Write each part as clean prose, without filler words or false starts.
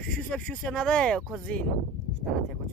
şu senede kozin istarate kuch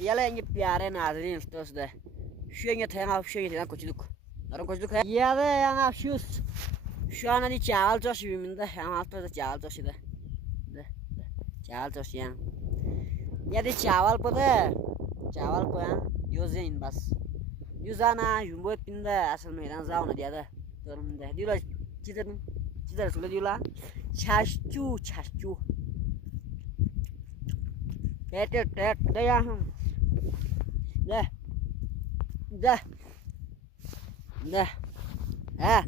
yala inge pyare nazarin stos de şu inge thanga şu inge kuch duk naron kuch duk ya de yang şu an ani chal josh biminde yang altta da chal josh de chal josh yang ya de chawal po yang yozin bas yuzana jumbo pinda asal medan zauna dia da torum de dilo Çizer sule diyorlar. Çaşçu. Tet de ya. De. Ha.